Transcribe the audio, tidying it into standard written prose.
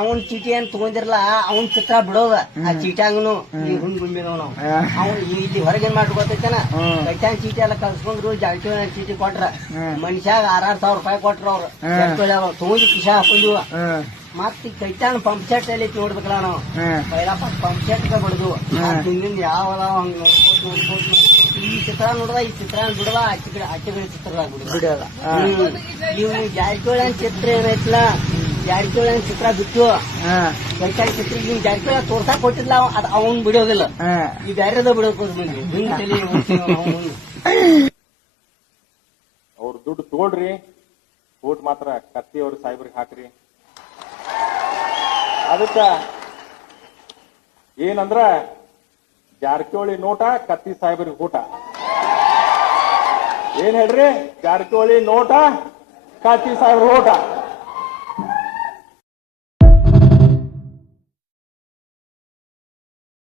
ಅವನ್ ಚೀಟಿ ಏನ್ ತಗೊಂಡಿರಲ್ಲ ಅವನ್ ಚಿತ್ರ ಬಿಡೋದ ಆ ಚೀಟ್ಯಾಗನು ಹುಣ್ ಗುಂಬಿದವ್ ನಾವು ಅವ್ನು ಇಲ್ಲಿ ಹೊರಗೆ ಏನ್ ಮಾಡಿ ಗೊತ್ತೈತೇನ ಕಟ್ಯಾನ್ ಚೀಟಿ ಎಲ್ಲ ಕಲ್ಸ್ಕೊಂಡ್ರು ಜಾಗಟಿನ ಚೀಟಿ ಕೊಟ್ರ ಮನುಷ್ಯಾಗ 6,000 ರೂಪಾಯಿ ಕೊಟ್ರ ಅವ್ರು ತಗೊಂಡು ಕಿಶಾ ಹಾಕೊಂಡಿವ ಮತ್ ಕೈತಾನ ಪಂಪ್ ಸೆಟ್ ಅಲ್ಲಿ ನೋಡ್ಬೇಕಲ್ಲ ನಾವು ಪೈಲ ಪಂಪ್ ಸೆಟ್ ಬಿಡುದು ಹಿಂದಿಂದ ಯಾವ ಹಂಗ ನೋಡ್ಬೋದು ಈ ಚಿತ್ರ ನೋಡ್ದ ಈ ಚಿತ್ರ ಬಿಡಲ್ಲ ಆಚೆಗಡೆ ಚಿತ್ರದಾಗ ಬಿಡಲ್ಲ ನೀವು ಜಾರಕಿಹೊಳಿ ಚಿತ್ರ ಏನೈತಲ್ಲ ಜಾರಕಿಹೊಳಿ ಚಿತ್ರ ಬಿಟ್ಟು ಕೈತಾಳಿ ಚಿತ್ರ ನಿಮ್ ಜಾರಕಿಹೊಳಿ ತೋರ್ಸಾಕ್ ಕೊಟ್ಟಿಲ್ಲ ಅದ್ ಅವನ್ ಬಿಡೋದಿಲ್ಲ ಈ ಬ್ಯಾರೆದ ಬಿಡೋಕೋದ್ ಬಂದ್ರಿ ಹಿಂಗ್ ತಲೆ ಅವ್ರ ದುಡ್ಡು ತಗೊಳ್ರಿ ಓಟ್ ಮಾತ್ರ ಕತ್ತಿ ಅವ್ರ ಸಾಹೇಬ್ರಿಗೆ ಹಾಕ್ರಿ. ಅದಕ್ಕ ಏನಂದ್ರ ಜಾರಕಿಹೊಳಿ ನೋಟ ಕತ್ತಿ ಸಾಹೇಬ್ರಿಗೆ ಊಟ. ಏನ್ ಹೇಳ್ರಿ? ಜಾರಕಿಹೊಳಿ ನೋಟ ಕತ್ತಿ ಸಾಹೇಬ್ರ ಊಟ.